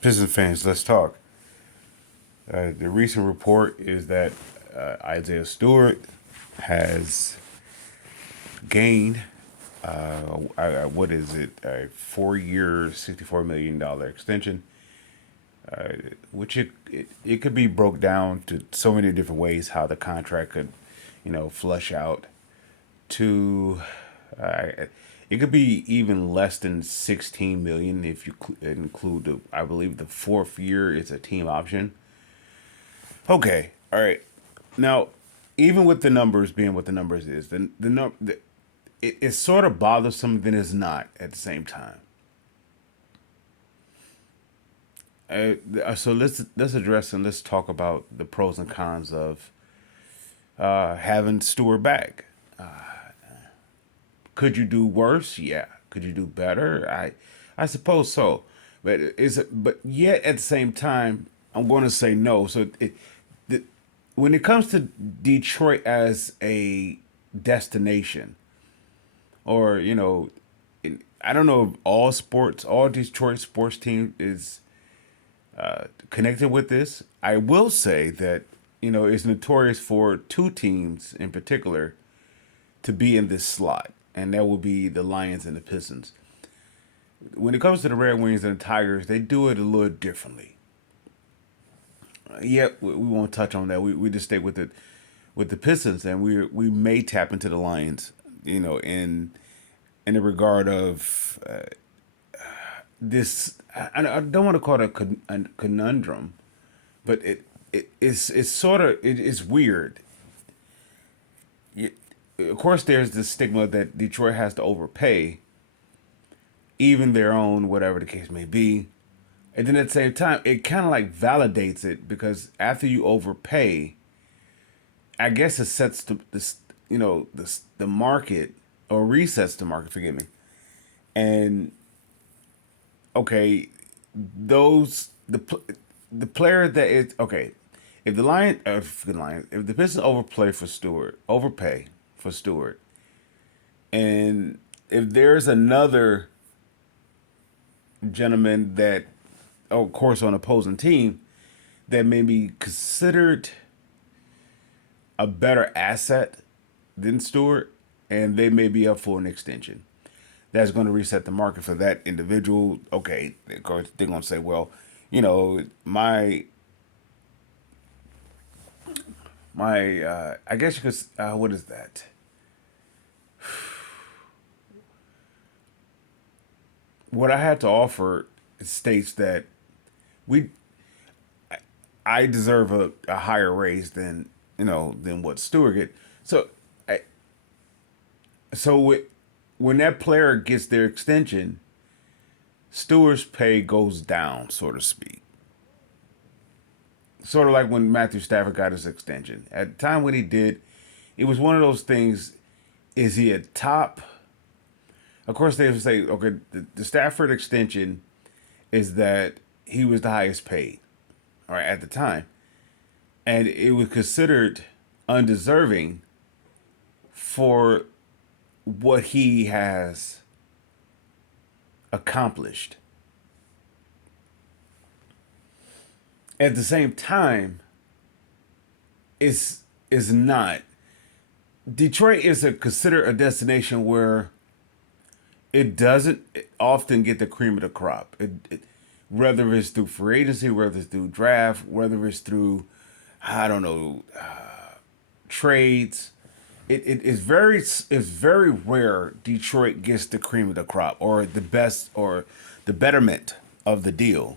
Pistons fans, let's talk. The recent report is that Isaiah Stewart has gained, what is it, a 4 year, $64 million extension, which it could be broke down to so many different ways how the contract could, flush out to. Uh, it could be even less than 16 million if you include the. I believe the fourth year is a team option. Okay, all right. Now, even with the numbers being what the numbers is, it's sort of bothersome, then it's not at the same time. So let's address and let's talk about the pros and cons of having Stewart back. Could you do worse? Yeah. Could you do better? I suppose so. But yet at the same time, I'm going to say no. The, when it comes to Detroit as a destination, or I don't know if all Detroit sports team is connected with this. I will say that it's notorious for two teams in particular to be in this slot, and that will be the Lions and the Pistons. When it comes to the Red Wings and the Tigers, they do it a little differently. Yep, we won't touch on that. We just stay with it with the Pistons, and we may tap into the Lions, in the regard of this. I don't want to call it a conundrum, but it's sort of it's weird. You, of course, there's the stigma that Detroit has to overpay, even their own, whatever the case may be. And then at the same time, it kind of like validates it because after you overpay, I guess it sets the market or resets the market. Forgive me. And okay, those the player that is okay. If the if the Pistons overpay for Stewart, and if there's another gentleman that, of course, on opposing team that may be considered a better asset than Stewart, and they may be up for an extension. That's going to reset the market for that individual. Okay, of course they're going to say, well, my I guess you could what is that? What I had to offer states that we I deserve a higher raise than what Stewart get. So I, when that player gets their extension, Stewart's pay goes down, so to speak. Sort of like when Matthew Stafford got his extension. At the time when he did, it was one of those things. Is he a top? Of course, they would say, okay, the Stafford extension is that he was the highest paid, all right, at the time, and it was considered undeserving for what he has accomplished. At the same time, is not. Detroit is a considered a destination where it doesn't often get the cream of the crop. Whether it's through free agency, whether it's through draft, whether it's through, I don't know, trades. It's very rare Detroit gets the cream of the crop or the best or the betterment of the deal,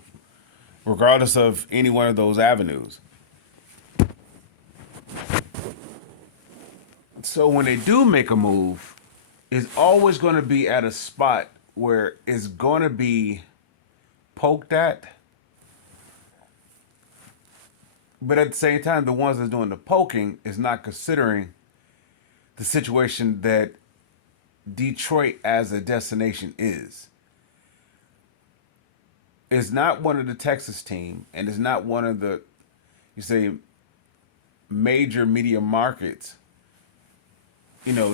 regardless of any one of those avenues. So when they do make a move, it's always going to be at a spot where it's going to be poked at, but at the same time, the ones that's doing the poking is not considering the situation that Detroit as a destination is. It's not one of the Texas team, and it's not one of the you say major media markets,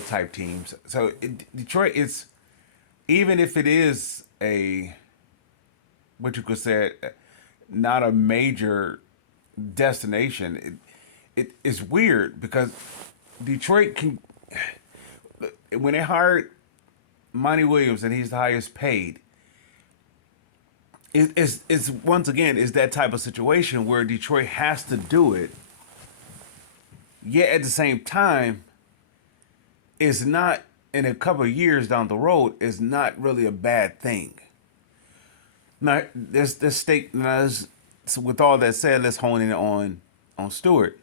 type teams. So Detroit even if it is a what you could say not a major destination. It is weird because Detroit can, when they hired Monty Williams and he's the highest paid, it's once again is that type of situation where Detroit has to do it. Yet at the same time, it's not in a couple of years down the road. It's not really a bad thing. Now this state. So with all that said, let's hone in on Stewart.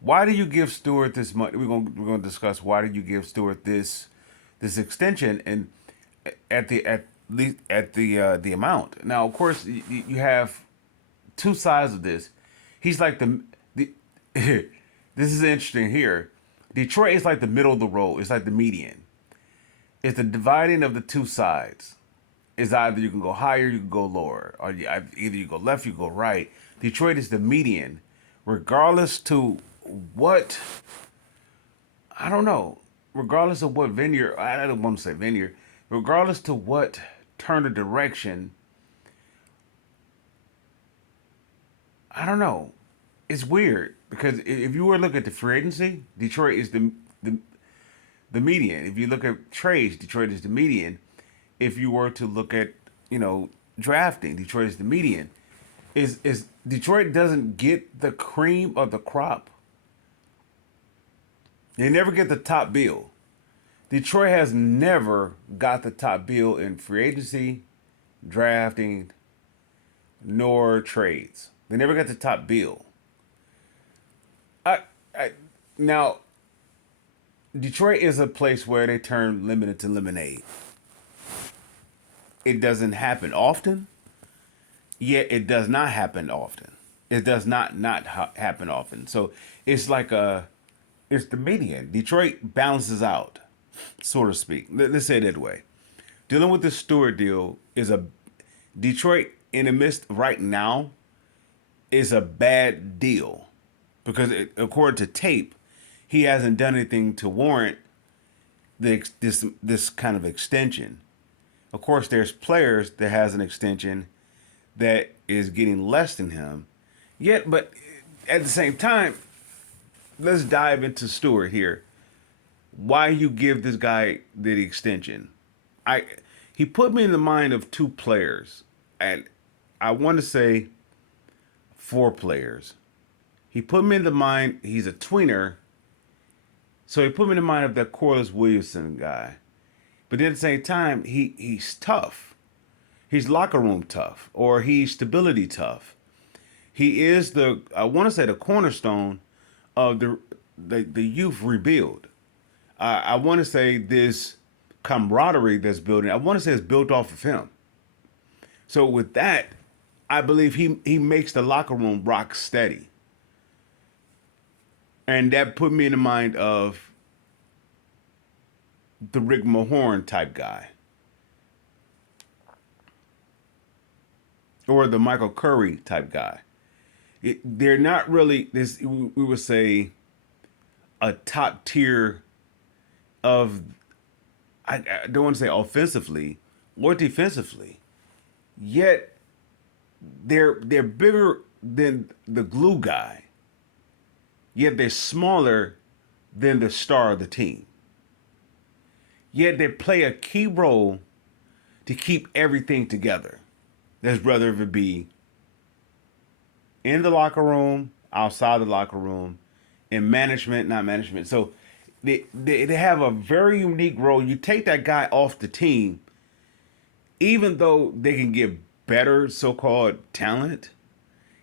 Why do you give Stewart this money? We're gonna discuss why do you give Stewart this extension and at least at the amount. Now, of course, you have two sides of this. He's like the this is interesting here. Detroit is like the middle of the road. It's like the median. It's the dividing of the two sides. Is either you can go higher, you can go lower, or either you go left, you go right. Detroit is the median, regardless to what I don't know. Regardless of what vineyard, I don't want to say vineyard. Regardless to what turn of direction, I don't know. It's weird because if you were to look at the free agency, Detroit is the median. If you look at trades, Detroit is the median. If you were to look at drafting, Detroit is the median. Is Detroit doesn't get the cream of the crop. They never get the top bill. Detroit has never got the top bill in free agency, drafting, nor trades. They never got the top bill. I, I now Detroit is a place where they turn limited to lemonade. It doesn't happen often, yet it does not happen often. It does not happen often. So it's like it's the median. Detroit balances out, so to speak. Let's say it that way. Dealing with the Stewart deal is a Detroit in the midst right now is a bad deal because according to tape, he hasn't done anything to warrant this kind of extension. Of course, there's players that has an extension that is getting less than him. Yet, but at the same time, let's dive into Stewart here. Why you give this guy the extension? I He put me in the mind of two players, and I want to say four players. He put me in the mind. He's a tweener, so he put me in the mind of that Corliss Williamson guy. But then at the same time, he's tough. He's locker room tough, or he's stability tough. He is I want to say the cornerstone of the youth rebuild. I want to say this camaraderie that's building. I want to say it's built off of him. So with that, I believe he makes the locker room rock steady, and that put me in the mind of the Rick Mahorn type guy, or the Michael Curry type guy. They're not really this. We would say a top tier of. I don't want to say offensively or defensively. Yet they're bigger than the glue guy. Yet they're smaller than the star of the team. Yet they play a key role to keep everything together. That's whether it be in the locker room, outside the locker room, in management, not management. So they have a very unique role. You take that guy off the team, even though they can get better so-called talent,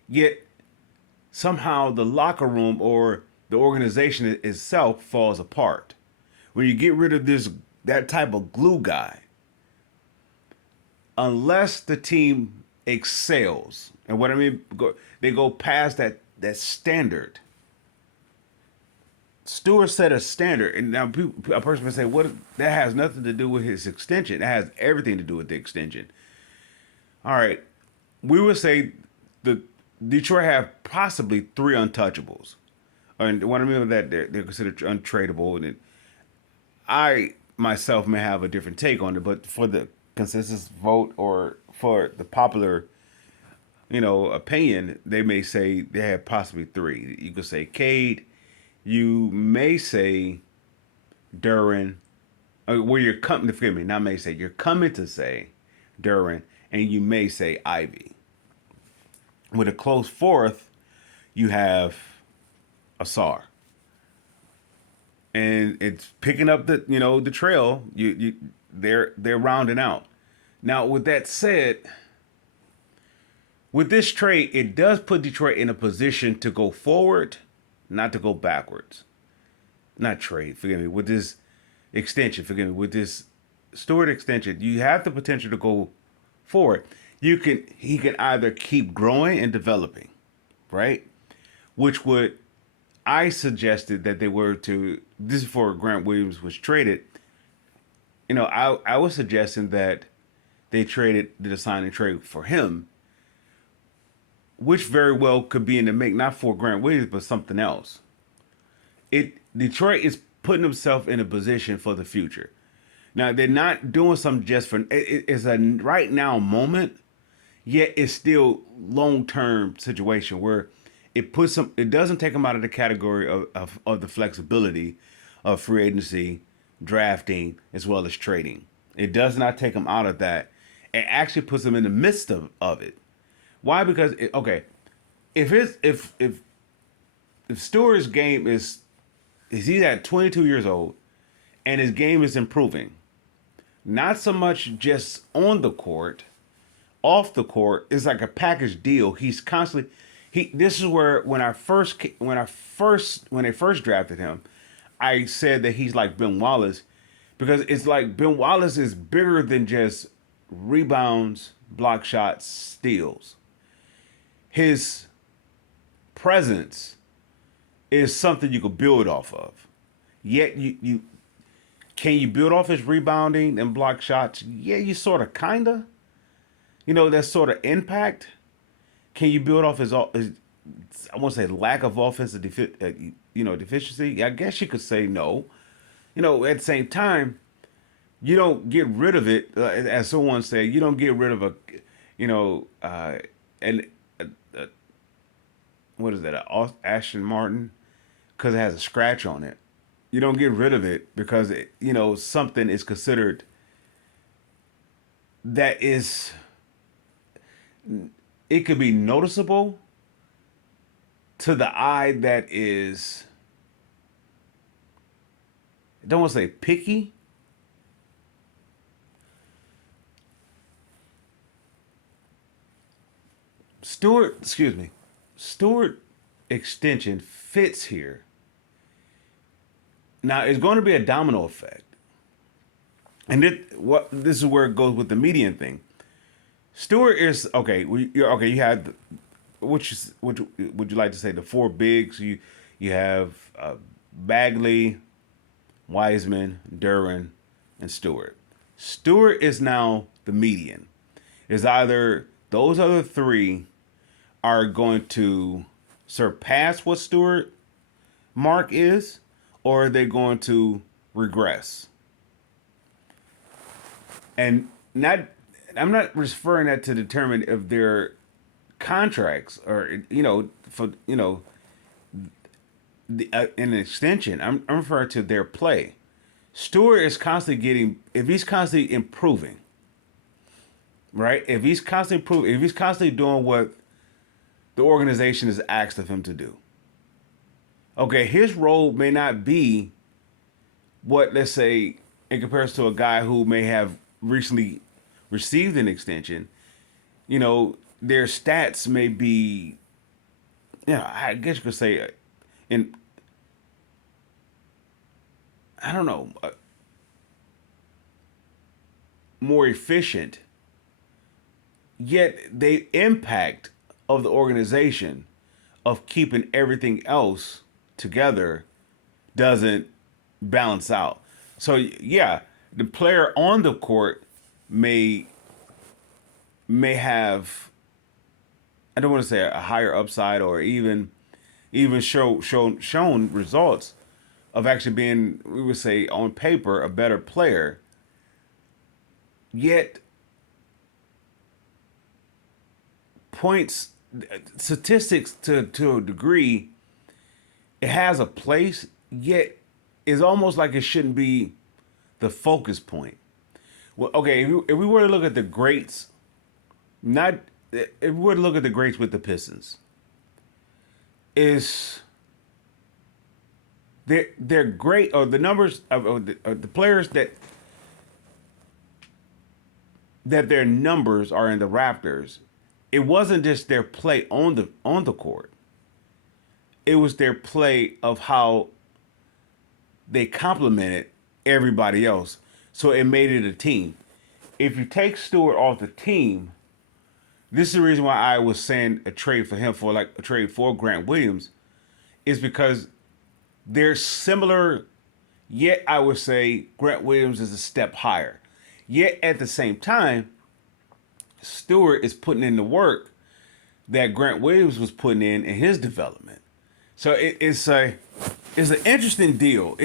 yet somehow the locker room or the organization itself falls apart. When you get rid of that type of glue guy, unless the team excels, and what I mean, they go past that standard. Stewart set a standard, and now a person may say, "What? That has nothing to do with his extension. It has everything to do with the extension." All right, we would say the Detroit have possibly three untouchables, and what I mean by that, they're considered untradeable, and I myself may have a different take on it, but for the consensus vote or for the popular opinion, they may say they have possibly three. You could say Cade. You may say Duran. Where you're coming, forgive me, not may say, you're coming to say Duran, and you may say Ivy. With a close fourth, you have Asar, and it's picking up the trail. They're rounding out. Now, with that said, with this trade, it does put Detroit in a position to go forward, not to go backwards. Not trade, forgive me. With this extension, forgive me. With this Stewart extension, you have the potential to go forward. He can either keep growing and developing, right? Which would I suggested that they were to this is before Grant Williams was traded. I was suggesting that they traded the signing trade for him, which very well could be in the make, not for Grant Williams, but something else. It Detroit is putting himself in a position for the future. Now they're not doing something just for it's a right now moment, yet it's still long term situation where it doesn't take them out of the category of the flexibility of free agency, drafting, as well as trading. It does not take them out of that. It actually puts them in the midst of it. Why? Because okay, if Stewart's game is he's at 22 years old and his game is improving, not so much just on the court, off the court, it's like a package deal. He's constantly this is where when they first drafted him, I said that he's like Ben Wallace because it's like Ben Wallace is bigger than just rebounds, block shots, steals. His presence is something you could build off of. Yet you can you build off his rebounding and block shots? Yeah, you sort of kinda. That sort of impact. Can you build off his I won't say lack of offensive deficiency? I guess you could say no. At the same time, you don't get rid of it. As someone said, you don't get rid of and uh, what is that? Ashton Martin, because it has a scratch on it. You don't get rid of it because something is considered that is it could be noticeable to the eye that is I don't want to say picky. Stewart extension fits here. Now it's going to be a domino effect. And this is where it goes with the median thing. Stewart is okay. Okay. You had which would you like to say the four bigs? You have Bagley, Wiseman, Duran, and Stewart. Stewart is now the median. Is either those other three are going to surpass what Stewart mark is, or are they going to regress? And not I'm not referring that to determine if their contracts or for an extension. I'm referring to their play. Stewart is constantly if he's constantly improving, right? If he's constantly improving, if he's constantly doing what the organization has asked of him to do. Okay, his role may not be what, let's say, in comparison to a guy who may have recently received an extension, their stats may be, I guess you could say, in, I don't know, more efficient, yet the impact of the organization of keeping everything else together doesn't balance out. So yeah, the player on the court may have, I don't want to say a higher upside or even shown results of actually being, we would say on paper, a better player. Yet points, statistics to a degree, it has a place, yet it's almost like it shouldn't be the focus point. Well, okay, if we were to look at the greats, not if we were to look at the greats with the Pistons, is they're great, or the numbers of the players that their numbers are in the Raptors. It wasn't just their play on the court. It was their play of how they complemented everybody else. So it made it a team. If you take Stewart off the team, this is the reason why I was saying a trade for him, for like a trade for Grant Williams, is because they're similar, yet I would say Grant Williams is a step higher. Yet at the same time, Stewart is putting in the work that Grant Williams was putting in his development. So it's an interesting deal.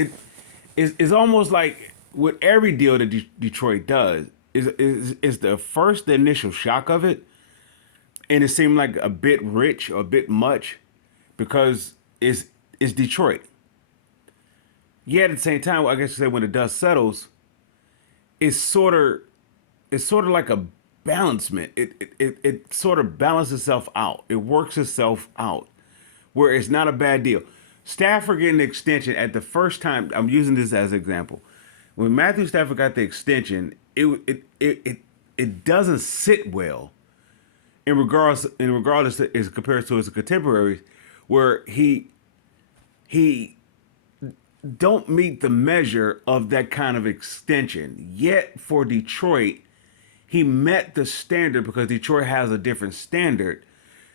It's almost like with every deal that Detroit does is the initial shock of it, and it seemed like a bit rich or a bit much because it's Detroit. Yet at the same time, I guess you say when the dust settles, it's sort of like a balancement. It sort of balances itself out. It works itself out, where it's not a bad deal. Stafford getting the extension at the first time. I'm using this as an example. When Matthew Stafford got the extension, it doesn't sit well regardless as compared to his contemporaries, where he don't meet the measure of that kind of extension. Yet for Detroit, he met the standard because Detroit has a different standard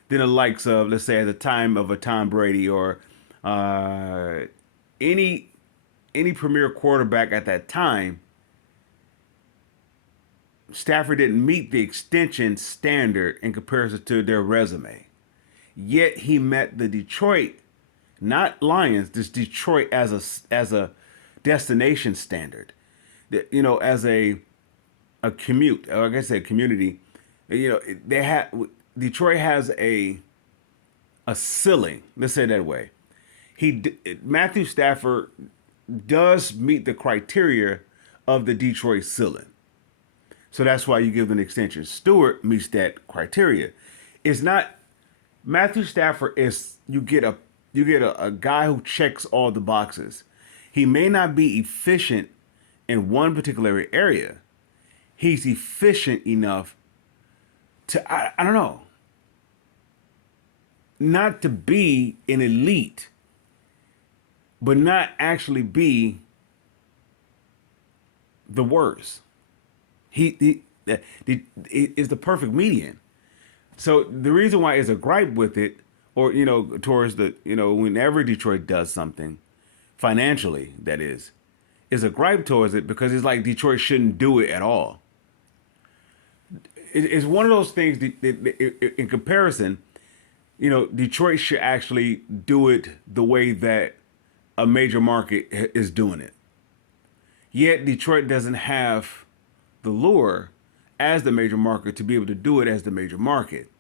than the likes of, let's say, at the time of a Tom Brady or any premier quarterback at that time. Stafford didn't meet the extension standard in comparison to their resume. Yet he met the Detroit, not Lions, this Detroit as a destination standard. As a commute, or I guess a community. Detroit has a ceiling. Let's say it that way. Matthew Stafford does meet the criteria of the Detroit ceiling. So that's why you give an extension. Stewart meets that criteria. It's not Matthew Stafford is you get a guy who checks all the boxes. He may not be efficient in one particular area. He's efficient enough to I don't know, not to be an elite, but not actually be the worst. He is the perfect median. So the reason why is a gripe with it, or towards whenever Detroit does something financially, that is a gripe towards it because it's like Detroit shouldn't do it at all. It's one of those things that in comparison, Detroit should actually do it the way that a major market is doing it. Yet Detroit doesn't have the lure as the major market to be able to do it as the major market.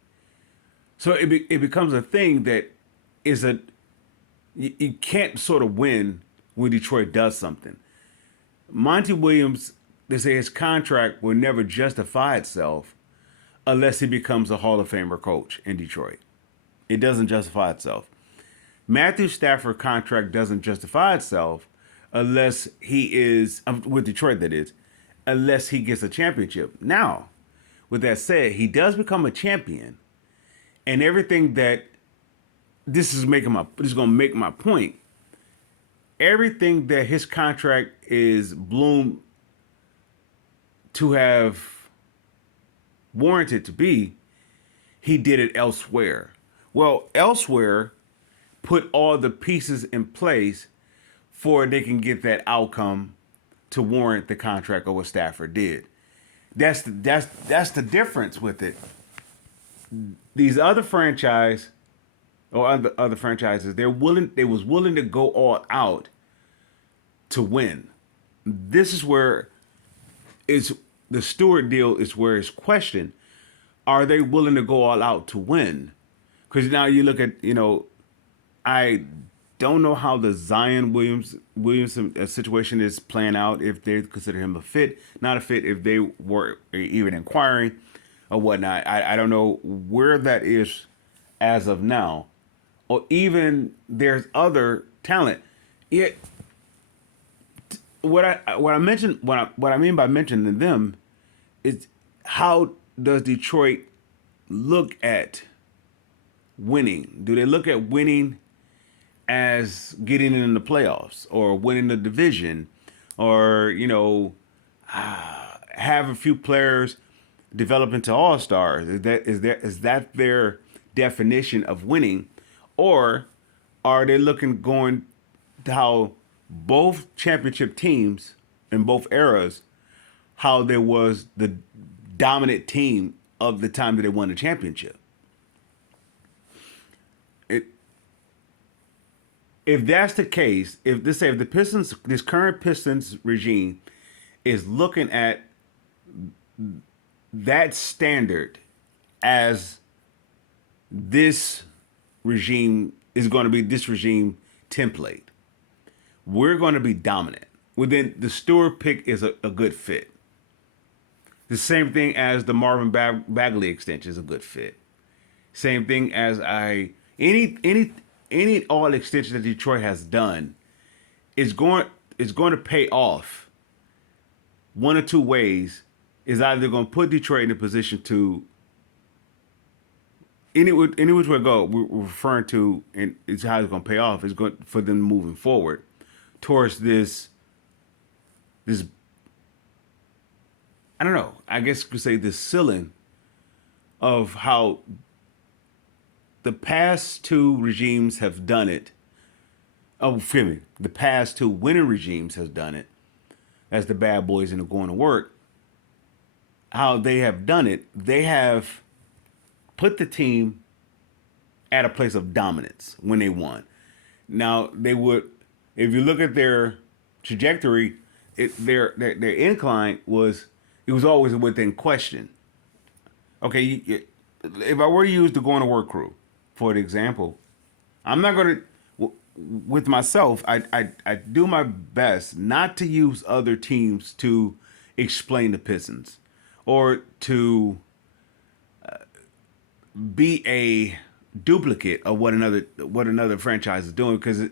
So it becomes a thing that you can't sort of win when Detroit does something. Monty Williams, they say his contract will never justify itself unless he becomes a Hall of Famer coach in Detroit. It doesn't justify itself. Matthew Stafford contract doesn't justify itself unless he is, with Detroit that is, unless he gets a championship. Now, with that said, he does become a champion, and everything that this is going to make my point. Everything that his contract is bloomed to have warranted to be, he did it elsewhere. Well, elsewhere put all the pieces in place for they can get that outcome to warrant the contract of what Stafford did. That's the difference with it. These other franchise or other franchises, they was willing to go all out to win. This is where is the Stewart deal is where it's questioned. are they willing to go all out to win? Because now you look at, I don't know how the Zion Williamson situation is playing out. If they consider him a fit, not a fit. If they were even inquiring or whatnot, I don't know where that is as of now. Or even there's other talent. It what I mean by mentioning them is how does Detroit look at winning? Do they look at winning as getting in the playoffs or winning the division, or have a few players develop into all stars? Is that their definition of winning, or are they looking going to how both championship teams in both eras, how there was the dominant team of the time that they won the championship? It If that's the case, if the Pistons, this current Pistons regime is looking at that standard as this regime is going to be this regime template, we're going to be dominant. Within the Stewart pick is a good fit. The same thing as the Marvin Bagley extension is a good fit. Same thing as any all extension that Detroit has done is going to pay off one or two ways. Is either going to put Detroit in a position to any which way go. We're referring to, and it's how it's going to pay off. Is going for them moving forward towards this. I don't know. I guess you could say this ceiling of how the past two regimes have done it. Oh, excuse me. The past two winning regimes has done it, as the bad boys and the going to work. How they have done it, they have put the team at a place of dominance when they won. Now they would, if you look at their trajectory, their incline was always within question. Okay, if I were to use the going to work crew for an example, I'm not going to. With myself, I do my best not to use other teams to explain the Pistons or to be a duplicate of what another franchise is doing, because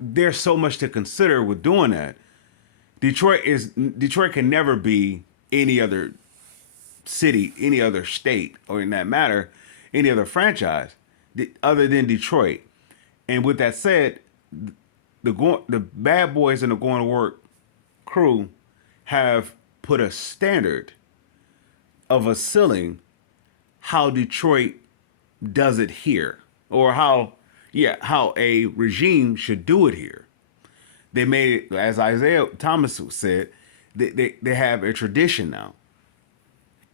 there's so much to consider with doing that. Detroit can never be any other city, any other state, or in that matter, any other franchise other than Detroit. And with that said, the bad boys and the going to work crew have put a standard of a ceiling how Detroit does it here, or how a regime should do it here. They made it, as Isaiah Thomas said, they have a tradition now.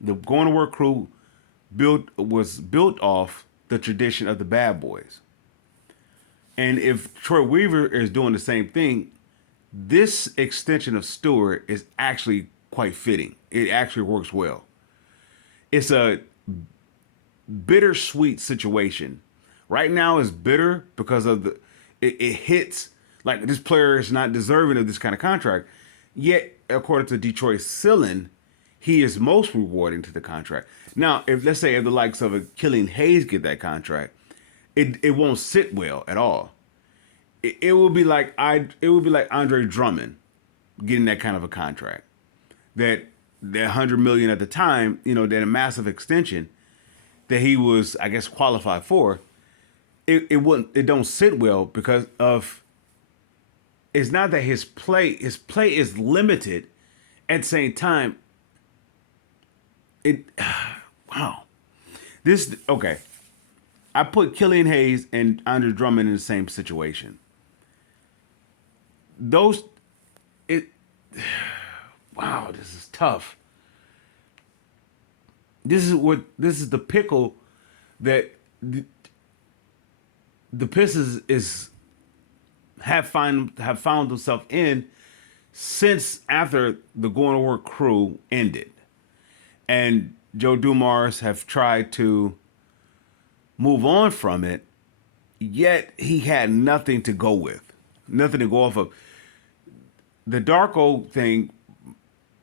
The going to work crew was built off the tradition of the bad boys. And if Troy Weaver is doing the same thing, this extension of Stewart is actually quite fitting. It actually works well. It's a bittersweet situation. Right now it's bitter because of it hits like this player is not deserving of this kind of contract. Yet, according to Detroit's ceiling, he is most rewarding to the contract. Now, if let's say if the likes of a Killian Hayes get that contract, it won't sit well at all. It will be like Andre Drummond getting that kind of a contract. That $100 million at the time, that a massive extension that he was, I guess, qualified for. It don't sit well because of. It's not that his play is limited. At the same time, wow. Okay. I put Killian Hayes and Andre Drummond in the same situation. Wow, this is tough. This is the pickle that the Pistons have found themselves in since after the going to work crew ended. and Joe Dumars have tried to move on from it, yet he had nothing to go with, nothing to go off of. The Darko thing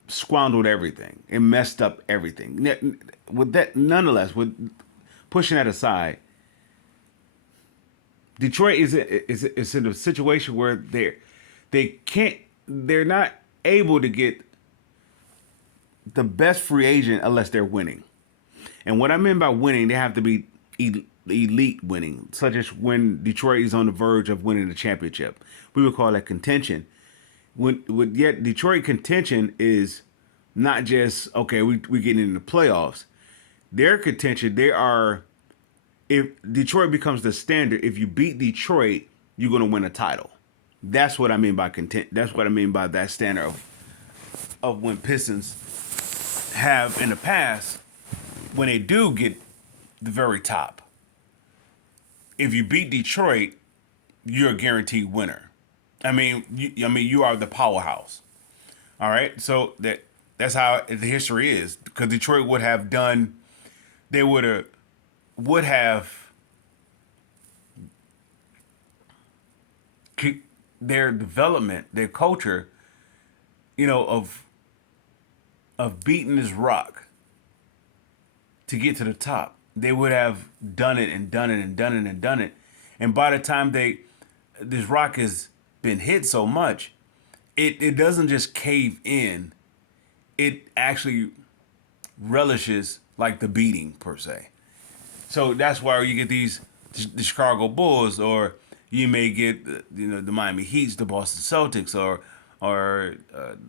squandered everything. It messed up everything. With that, nonetheless, with pushing that aside, Detroit is in a situation where they're not able to get the best free agent unless they're winning. And what I mean by winning, they have to be elite winning, such as when Detroit is on the verge of winning the championship. We would call that contention. Yet Detroit contention is not just okay. We getting in the playoffs. Their contention, they are. If Detroit becomes the standard, if you beat Detroit, you're going to win a title. That's what I mean by content. That's what I mean by that standard of when Pistons have in the past when they do get the very top. If you beat Detroit, you're a guaranteed winner. You are the powerhouse. All right, so that's how the history is. Because Detroit would have done, they would have their development, their culture, of beating this rock to get to the top. They would have done it and done it and done it and done it. And by the time this rock has been hit so much, it doesn't just cave in. It actually relishes like the beating per se. So that's why you get the Chicago Bulls, or you may get the Miami Heats, the Boston Celtics, or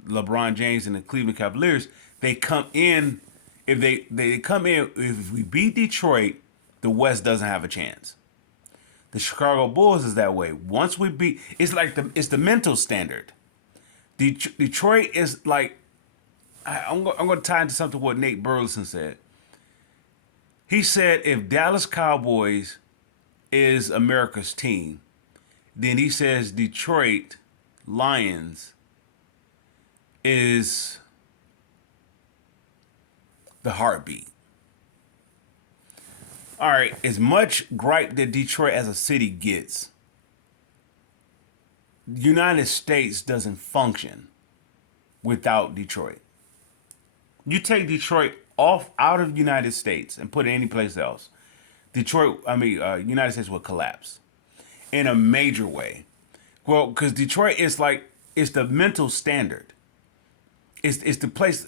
LeBron James and the Cleveland Cavaliers. They come in they come in if we beat Detroit, the West doesn't have a chance. The Chicago Bulls is that way. Once we beat, it's the mental standard. Detroit is like I'm going to tie into something what Nate Burleson said. He said if Dallas Cowboys is America's team, then he says Detroit Lions is the heartbeat. All right, as much gripe that Detroit as a city gets, the United States doesn't function without Detroit. You take Detroit out of the United States and put it any place else, United States will collapse in a major way. Well, because Detroit is it's the mental standard. It's the place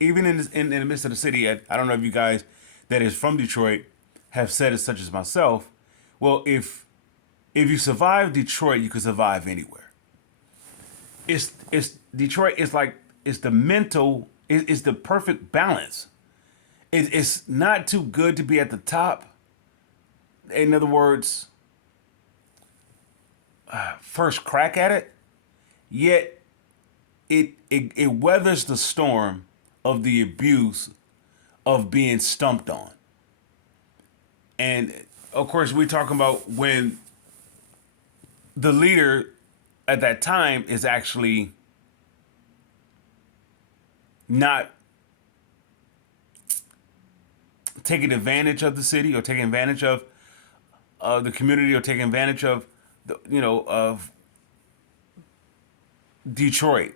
even in the midst of the city. I don't know if you guys that is from Detroit have said it, such as myself. Well, if you survive Detroit, you can survive anywhere. It's Detroit is it's the mental. It's the perfect balance. It's not too good to be at the top. In other words, first crack at it, yet it weathers the storm of the abuse of being stumped on. And of course, we're talking about when the leader at that time is actually not taking advantage of the city or taking advantage of the community or taking advantage of of Detroit.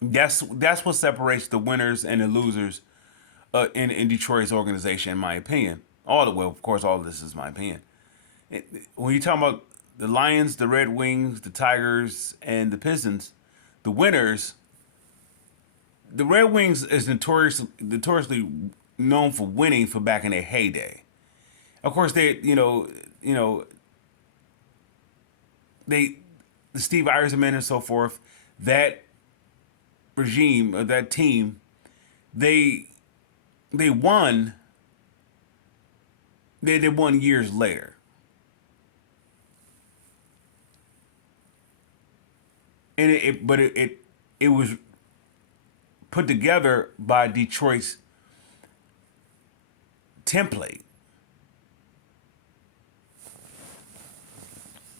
That's what separates the winners and the losers in Detroit's organization, in my opinion. Of course, all of this is my opinion. When you talk about the Lions, the Red Wings, the Tigers, and the Pistons, the winners, the Red Wings is notoriously known for winning for back in their heyday. Of course, the Steve Eisenman and so forth, that regime or that team, they won. They won years later, and it was put together by Detroit's template,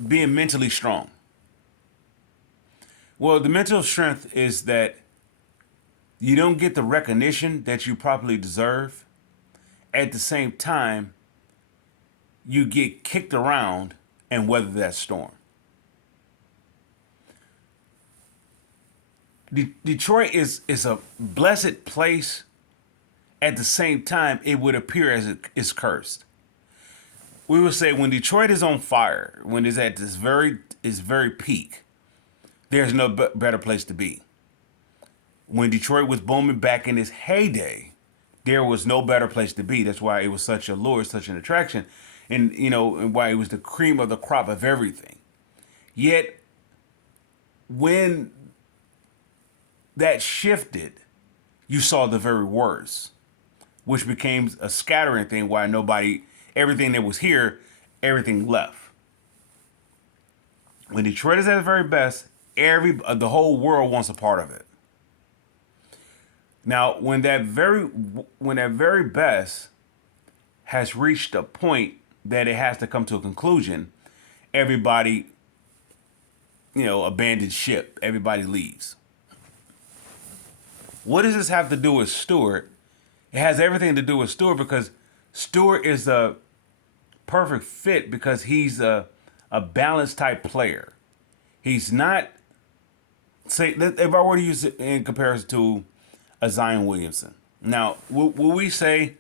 being mentally strong. Well, the mental strength is that You don't get the recognition that you properly deserve. At the same time, you get kicked around and weather that storm. Detroit is a blessed place. At the same time, it would appear as it is cursed. We would say when Detroit is on fire, when it's at its very peak, there's no better place to be. When Detroit was booming back in its heyday, there was no better place to be. That's why it was such a lure, such an attraction, and why it was the cream of the crop of everything. Yet, when that shifted, you saw the very worst, which became a scattering thing. Why everything that was here, everything left. When Detroit is at the very best, the whole world wants a part of it. Now, when that very best has reached a point that it has to come to a conclusion, everybody, abandons ship. Everybody leaves. What does this have to do with Stewart? It has everything to do with Stewart because Stewart is a perfect fit because he's a balanced type player. He's not, say, if I were to use it in comparison to a Zion Williamson. Now, will we say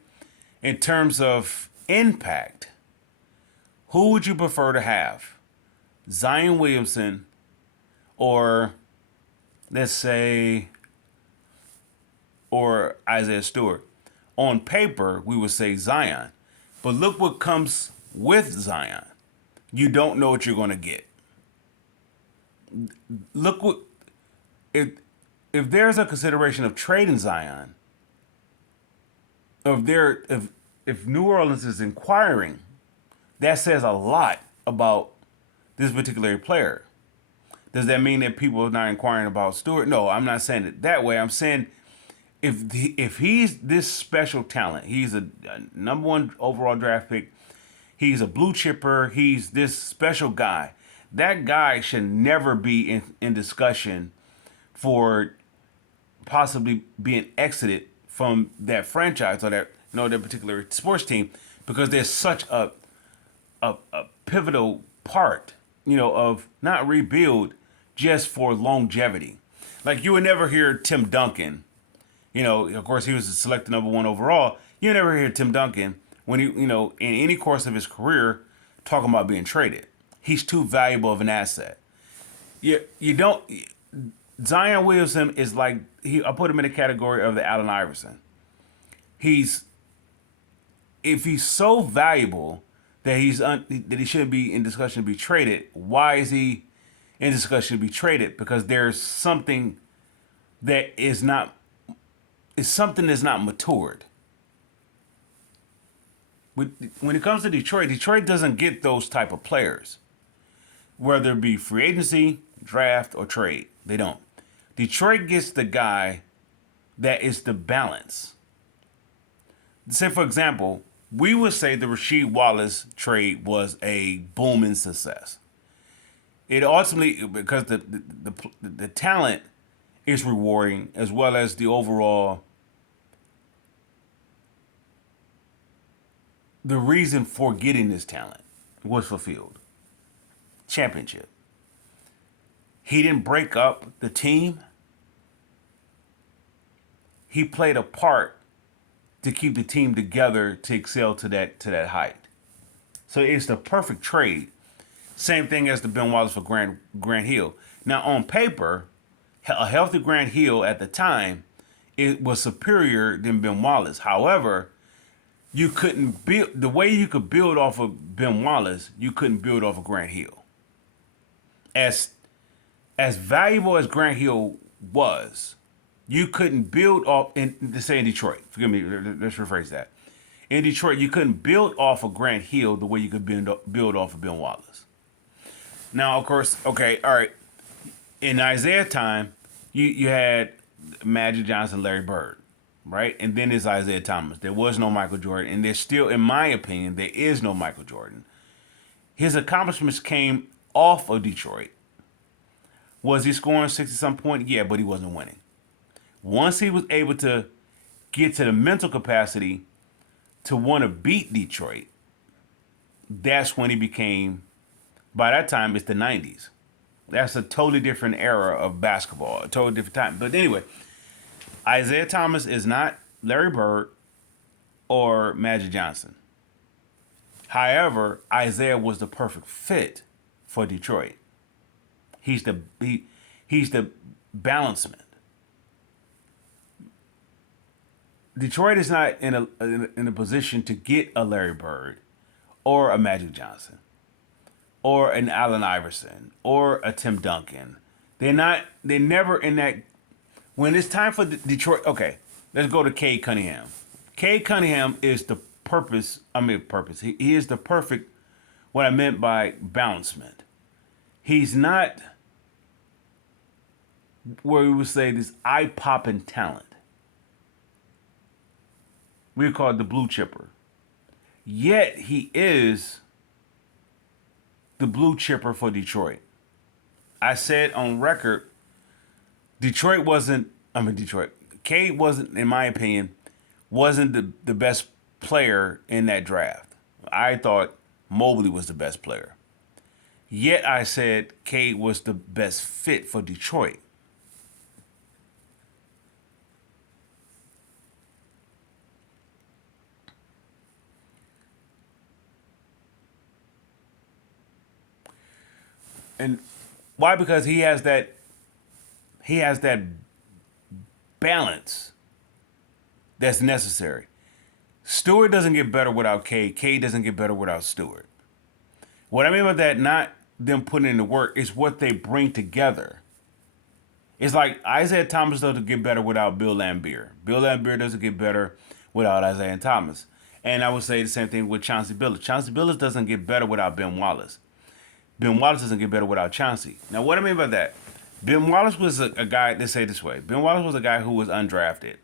in terms of impact, who would you prefer to have? Zion Williamson or, let's say, or Isaiah Stewart? On paper, we would say Zion. But look what comes with Zion. You don't know what you're going to get. Look what, if there's a consideration of trading Zion, if New Orleans is inquiring, that says a lot about this particular player. Does that mean that people are not inquiring about Stewart? No, I'm not saying it that way. I'm saying if he's this special talent, he's a number one overall draft pick, he's a blue chipper, he's this special guy, that guy should never be in discussion for possibly being exited from that franchise or that particular sports team because there's such a pivotal part, of not rebuild just for longevity. Like you would never hear Tim Duncan, of course he was selected number one overall. You never hear Tim Duncan when he, in any course of his career talking about being traded. He's too valuable of an asset. You don't. Zion Williamson is like I put him in the category of the Allen Iverson. If he's so valuable that that he shouldn't be in discussion to be traded, why is he in discussion to be traded? Because there's something that is not. It's something that's not matured. When it comes to Detroit doesn't get those type of players, whether it be free agency, draft, or trade. They don't. Detroit gets the guy that is the balance. Say, for example, we would say the Rasheed Wallace trade was a booming success. It ultimately, because the talent is rewarding as well as the overall, the reason for getting this talent was fulfilled. Championship. He didn't break up the team. He played a part to keep the team together to excel to that height. So it's the perfect trade. Same thing as the Ben Wallace for Grant Hill. Now on paper, a healthy Grant Hill at the time, it was superior than Ben Wallace. However, you couldn't build the way you could build off of Ben Wallace. You couldn't build off of Grant Hill. As valuable as Grant Hill was, you couldn't build off. Say in Detroit, forgive me. Let's rephrase that. In Detroit, you couldn't build off of Grant Hill the way you could build off of Ben Wallace. Now, of course, okay, all right. In Isaiah time, you had Magic Johnson, Larry Bird, right? And then there's Isaiah Thomas. There was no Michael Jordan, and there's still, in my opinion, there is no Michael Jordan. His accomplishments came off of Detroit. Was he scoring 60-some points? Yeah, but he wasn't winning. Once he was able to get to the mental capacity to want to beat Detroit, that's when he became, by that time, it's the 90s. That's a totally different era of basketball, a totally different time. But anyway, Isaiah Thomas is not Larry Bird or Magic Johnson. However, Isaiah was the perfect fit for Detroit. He's the balancement. Detroit is not in a position to get a Larry Bird or a Magic Johnson or an Allen Iverson or a Tim Duncan. They're never in that. When it's time for Detroit, okay, let's go to Cade Cunningham. Cade Cunningham is the purpose. He is the perfect, what I meant by balancement. He's not where we would say this eye-popping talent. We would call it the blue chipper. Yet he is the blue chipper for Detroit. I said on record, Detroit wasn't, Cade wasn't, in my opinion, wasn't the best player in that draft. I thought Mobley was the best player. Yet I said Cade was the best fit for Detroit. And why? Because he has that balance that's necessary. Stewart doesn't get better without Cade. Cade doesn't get better without Stewart. What I mean by that, not them putting in the work, is what they bring together. It's like Isaiah Thomas doesn't get better without Bill Laimbeer. Bill Laimbeer doesn't get better without Isaiah Thomas. And I would say the same thing with Chauncey Billups. Chauncey Billups doesn't get better without Ben Wallace. Ben Wallace doesn't get better without Chauncey. Now, what I mean by that, Ben Wallace was a guy, let's say it this way. Ben Wallace was a guy who was undrafted,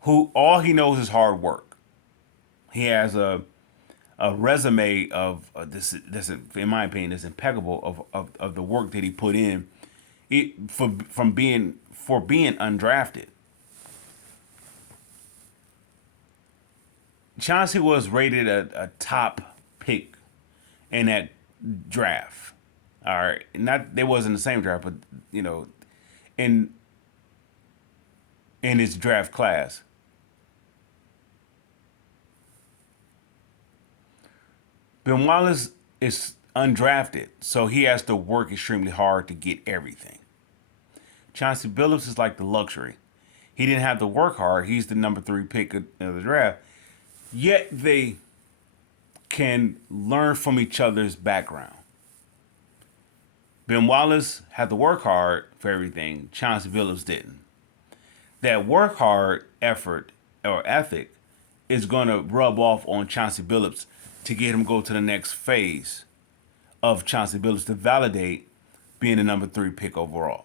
who all he knows is hard work. He has a resume of this, in my opinion, is impeccable of the work that he put in for being undrafted. Chauncey was rated a top pick in that draft. All right, not they wasn't the same draft, but in his draft class. Ben Wallace is undrafted, so he has to work extremely hard to get everything. Chauncey Billups is like the luxury. He didn't have to work hard. He's the number 3 pick of the draft. Yet they can learn from each other's background. Ben Wallace had to work hard for everything. Chauncey Billups didn't. That work hard effort or ethic is going to rub off on Chauncey Billups to get him go to the next phase of Chauncey Billups to validate being the number 3 pick overall.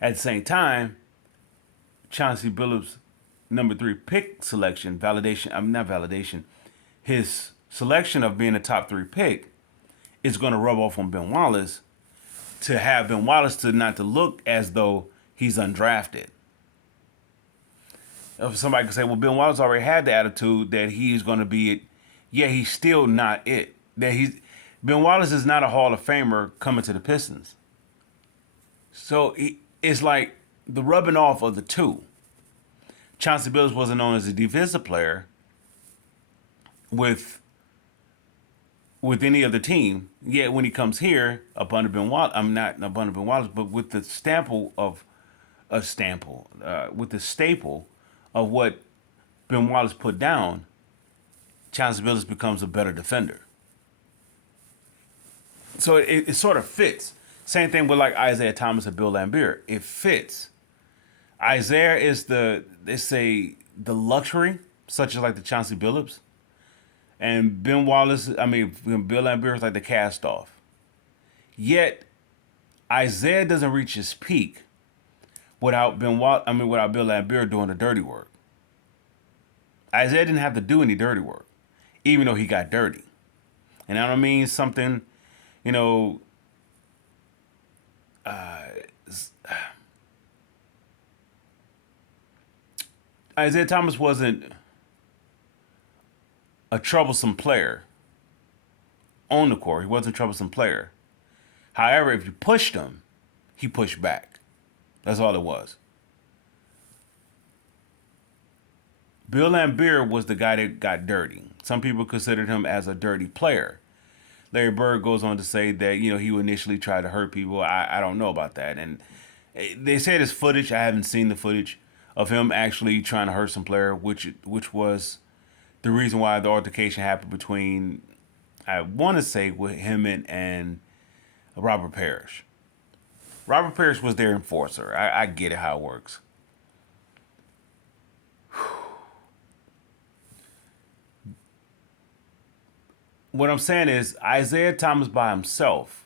At the same time, Chauncey Billups' number 3 pick selection, not validation, his selection of being a top 3 pick is going to rub off on Ben Wallace, to have Ben Wallace to not to look as though he's undrafted. If somebody could say, well, Ben Wallace already had the attitude that he's going to be it. Yeah, he's still not it. Ben Wallace is not a Hall of Famer coming to the Pistons. So it's like the rubbing off of the two. Chauncey Billups wasn't known as a defensive player with any other team. Yet when he comes here, up under Ben Wallace, I'm not up under Ben Wallace, but with the staple of with the staple of what Ben Wallace put down, Chauncey Billups becomes a better defender. So it sort of fits. Same thing with like Isaiah Thomas and Bill Laimbeer. It fits. Isaiah is the luxury, such as like the Chauncey Billups. And Bill Laimbeer is like the cast off. Yet Isaiah doesn't reach his peak without Bill Laimbeer doing the dirty work. Isaiah didn't have to do any dirty work, even though he got dirty. And I don't mean something, you know, Isaiah Thomas wasn't a troublesome player on the court. He wasn't a troublesome player. However, if you pushed him, he pushed back. That's all it was. Bill Laimbeer was the guy that got dirty. Some people considered him as a dirty player. Larry Bird goes on to say that he initially tried to hurt people. I don't know about that, and they said there's footage. I haven't seen the footage of him actually trying to hurt some player, which was the reason why the altercation happened between, I want to say, with him and Robert Parrish. Robert Parrish was their enforcer. I get it how it works. What I'm saying is Isaiah Thomas by himself,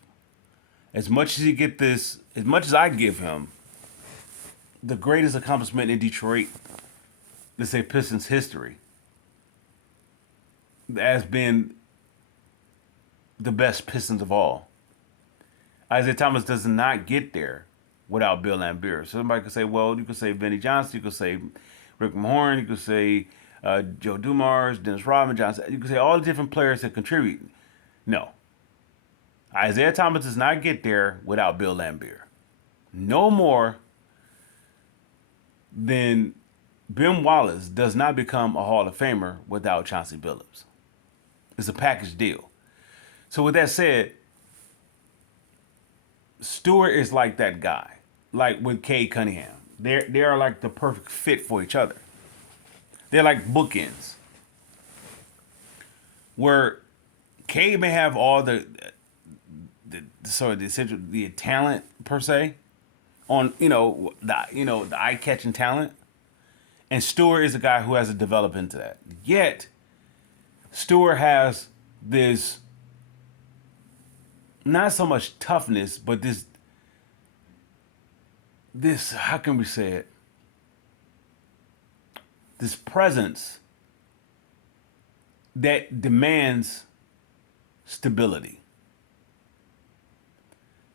as much as as much as I give him the greatest accomplishment in Detroit, let's say Pistons history, has been the best Pistons of all. Isaiah Thomas does not get there without Bill Laimbeer. So somebody could say, well, you could say Benny Johnson, you could say Rick Mahorn, you could say Joe Dumars, Dennis Rodman, Johnson. You could say all the different players that contribute. No. Isaiah Thomas does not get there without Bill Laimbeer. No more than Ben Wallace does not become a Hall of Famer without Chauncey Billups. It's a package deal. So with that said, Stewart is like that guy, like with Cade Cunningham. They are like the perfect fit for each other. They're like bookends. Where Cade may have all the essential the talent per se, on the eye catching talent, and Stewart is a guy who has to develop into that. Yet Stewart has this, not so much toughness, but this how can we say it? This presence that demands stability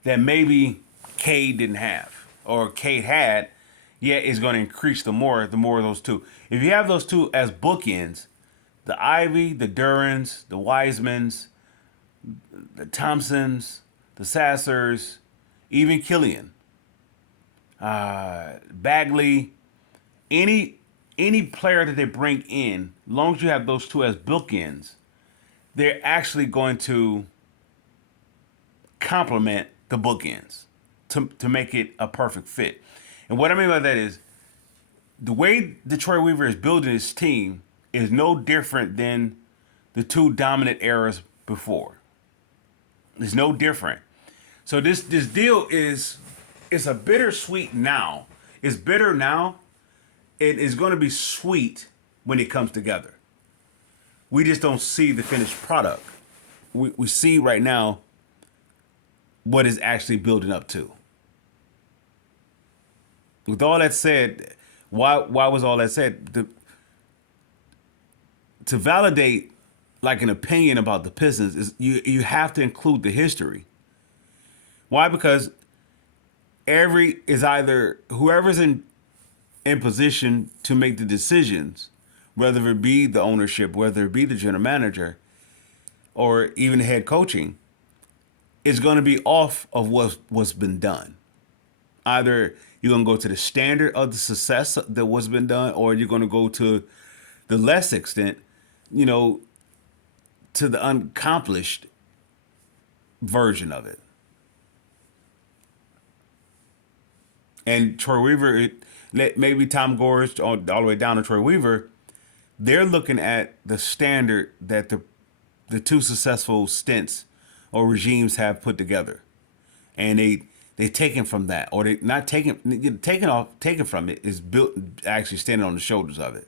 that maybe Cade didn't have, or Cade had, yet is going to increase the more of those two. If you have those two as bookends, the Ivy, the Durans, the Wisemans, the Thompsons, the Sassers, even Killian, Bagley, any player that they bring in, as long as you have those two as bookends, they're actually going to complement the bookends to make it a perfect fit. And what I mean by that is the way Detroit Weaver is building his team is no different than the two dominant eras before. It's no different. So this deal it's a bittersweet now. It's bitter now. It is going to be sweet when it comes together. We just don't see the finished product. We see right now what is actually building up to. With all that said, why was all that said? To validate like an opinion about the Pistons is you have to include the history. Why? Because whoever's in position to make the decisions, whether it be the ownership, whether it be the general manager, or even the head coaching, is going to be off of what's been done. Either you're going to go to the standard of the success that what's been done, or you're going to go to the less extent, to the unaccomplished version of it. And Troy Weaver, maybe Tom Gores, all the way down to Troy Weaver, they're looking at the standard that the two successful stints or regimes have put together, and they taken from that, or they not taken from it is built actually standing on the shoulders of it.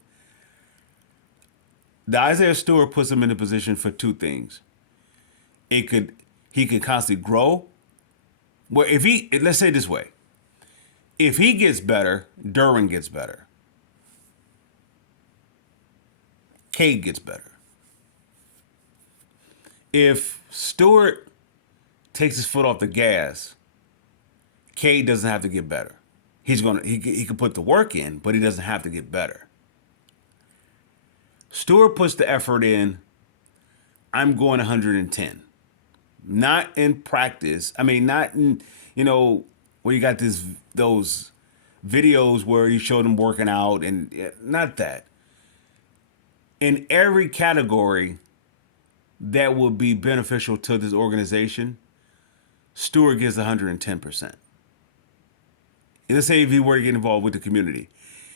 The Isaiah Stewart puts him in a position for two things. He could constantly grow. Well, let's say it this way. If he gets better, Duran gets better. Cade gets better. If Stewart takes his foot off the gas, Cade doesn't have to get better. He can put the work in, but he doesn't have to get better. Stewart puts the effort in. I'm going 110. Not in practice. I mean, not in, you know, where you got those videos where you show them working out and not that. In every category that will be beneficial to this organization, Stewart gives 110%. Let's say if he were to get involved with the community,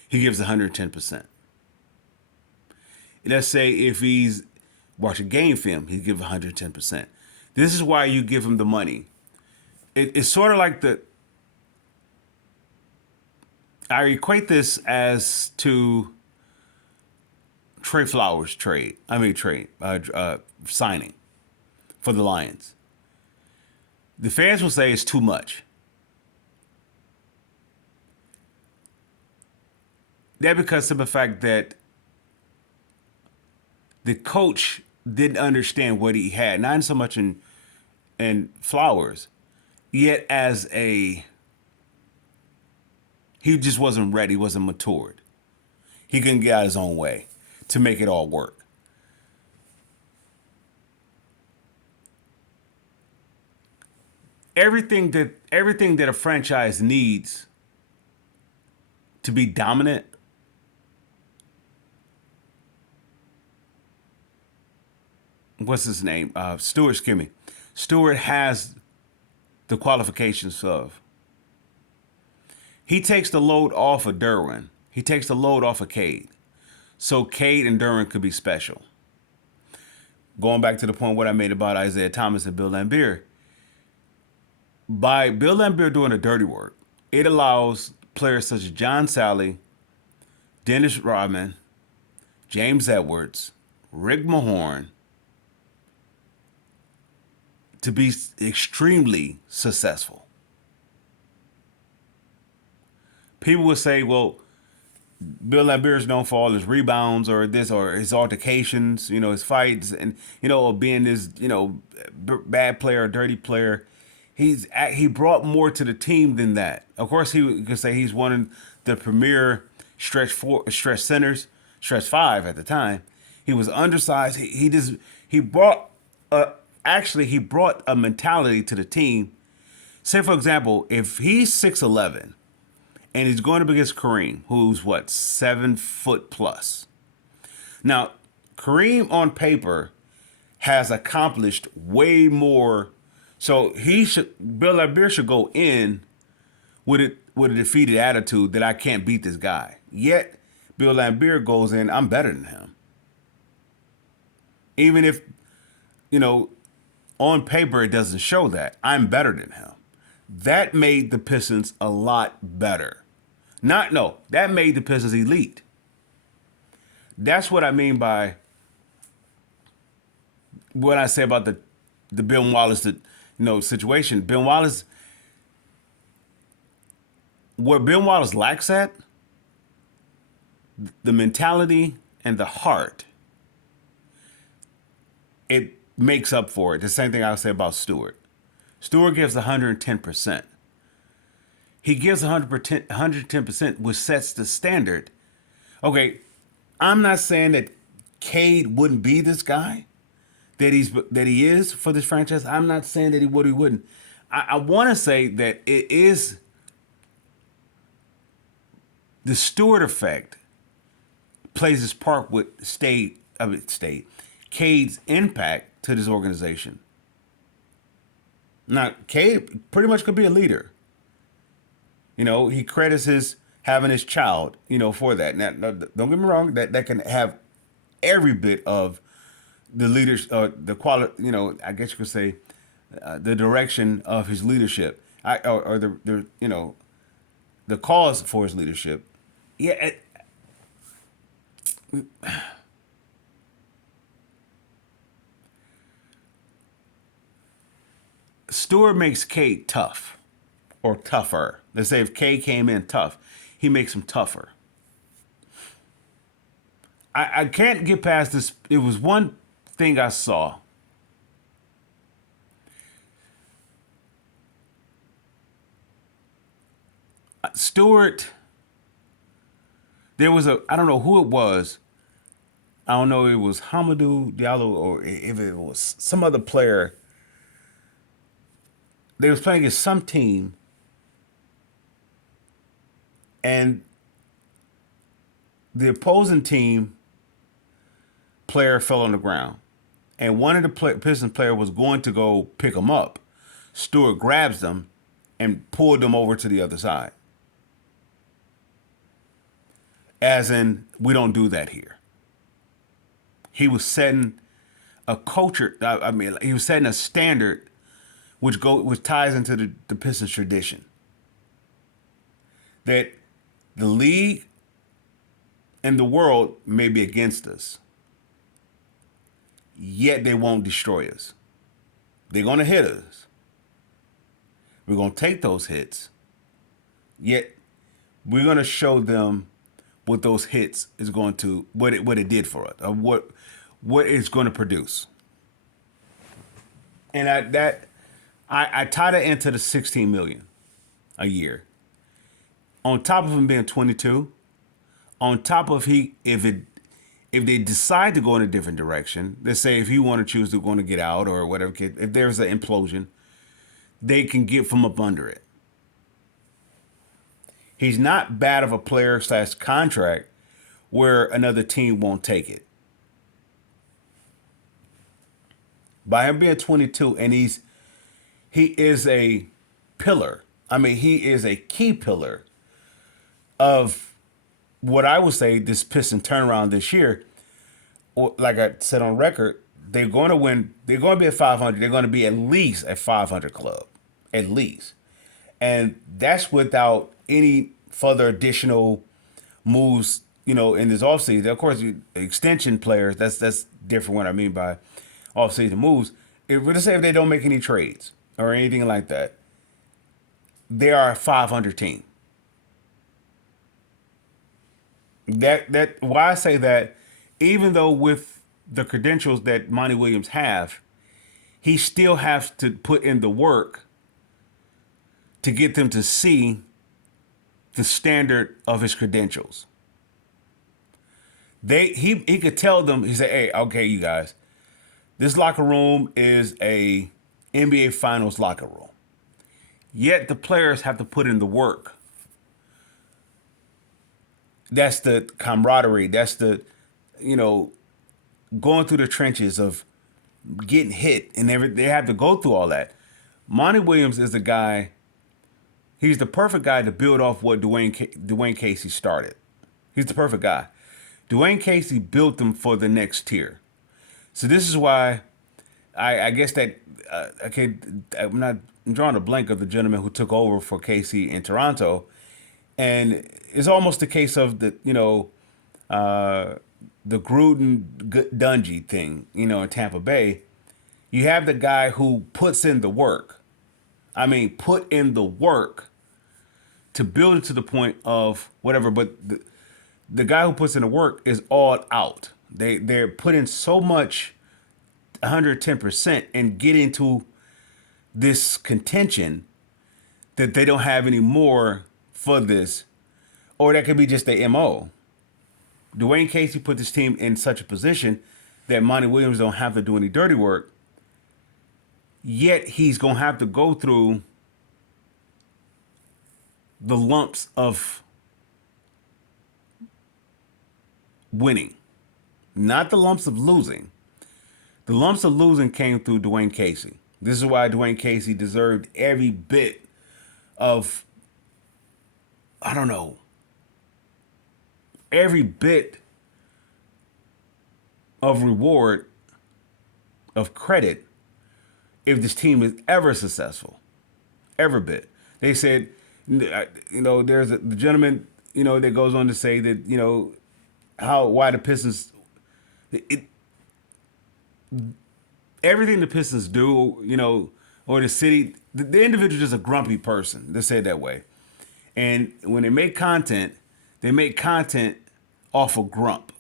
he gives 110%. Let's say if he's watching game film, he gives 110%. This is why you give him the money. It's sort of like I equate this as to Trey Flowers signing for the Lions. The fans will say it's too much. That because of the fact that the coach didn't understand what he had, not so much in Flowers, yet he just wasn't ready, wasn't matured. He couldn't get out his own way to make it all work. Everything that a franchise needs to be dominant, what's his name? Stewart Skimming. Stewart has the qualifications of. He takes the load off of Derwin. He takes the load off of Cade. So Cade and Derwin could be special. Going back to the point what I made about Isaiah Thomas and Bill Laimbeer. By Bill Laimbeer doing the dirty work, it allows players such as John Sally, Dennis Rodman, James Edwards, Rick Mahorn to be extremely successful. People will say, well, Bill Laimbeer is known for all his rebounds or his altercations, his fights and, or being this, bad player or dirty player. He brought more to the team than that. Of course, he could say he's one of the premier stretch centers, stretch five at the time. He was undersized. He brought a mentality to the team. Say, for example, if he's 6'11", and he's going up against Kareem, who's 7 foot plus. Now, Kareem on paper has accomplished way more. So Bill Laimbeer should go in with a defeated attitude that I can't beat this guy. Yet Bill Laimbeer goes in, I'm better than him. Even if, on paper it doesn't show that. I'm better than him. That made the Pistons a lot better. That made the Pistons elite. That's what I mean by what I say about the Ben Wallace situation. Ben Wallace, where Ben Wallace lacks at, the mentality and the heart, it makes up for it. The same thing I would say about Stewart. Stewart gives 110%. He gives 110%, which sets the standard. Okay, I'm not saying that Cade wouldn't be this guy that he is for this franchise. I'm not saying that he would or he wouldn't. I want to say that it is the Stewart effect plays its part with Cade's impact to this organization. Now, Cade pretty much could be a leader. He credits having his child, for that. Now, don't get me wrong, that can have every bit of the leaders, the quality, I guess you could say, the direction of his leadership, or the cause for his leadership. Yeah. Stewart makes Cade tough. Or tougher. Let's say if Cade came in tough, he makes him tougher. I can't get past this. It was one thing I saw. Stewart, there was I don't know who it was, I don't know if it was Hamadou Diallo or if it was some other player. They was playing against some team, and the opposing team player fell on the ground, and one of the Pistons player was going to go pick him up. Stewart grabs them and pulled them over to the other side. As in, we don't do that here. He was setting a culture. I mean, he was setting a standard, which ties into the Pistons tradition that the league and the world may be against us, yet they won't destroy us. They're going to hit us. We're going to take those hits, yet we're going to show them what those hits is going to what it did for us, or what it's going to produce. And I tie that into the 16 million a year. On top of him being 22, on top of if they decide to go in a different direction, let's say if you want to choose to going to get out or whatever, if there's an implosion, they can get from up under it. He's not bad of a player / contract where another team won't take it. By him being 22, and he is a pillar. I mean, he is a key pillar of what I would say this Piston turnaround this year. Or like I said on record, they're going to win. They're going to be at 500. They're going to be at least a 500 club, at least, and that's without any further additional moves. In this offseason, of course, extension players. That's different. What I mean by offseason moves. If we're to say if they don't make any trades or anything like that, they are a 500 team. That why I say that, even though with the credentials that Monty Williams have, he still has to put in the work to get them to see the standard of his credentials. He could tell them, he said, hey, okay, you guys, this locker room is a NBA Finals locker room. Yet the players have to put in the work. That's the camaraderie. That's the, going through the trenches of getting hit and they have to go through all that. Monty Williams is the guy. He's the perfect guy to build off what Dwayne Casey started. He's the perfect guy. Dwayne Casey built them for the next tier. So this is why I guess that I'm drawing a blank of the gentleman who took over for Casey in Toronto, and it's almost the case of the Gruden Dungy thing, in Tampa Bay. You have the guy who puts in the work. I mean, put in the work to build it to the point of whatever. But the guy who puts in the work is all out. They're putting so much, 110%, and get into this contention that they don't have any more for this, or that could be just their MO. Dwayne Casey put this team in such a position that Monty Williams don't have to do any dirty work. Yet he's gonna have to go through the lumps of winning, not the lumps of losing. The lumps of losing came through Dwayne Casey. This is why Dwayne Casey deserved every bit of, every bit of reward, of credit, if this team is ever successful. Every bit. They said, there's the gentleman, that goes on to say that, why the Pistons, everything the Pistons do, or the city, the individual is just a grumpy person. They say it that way. And when they make content off of grump.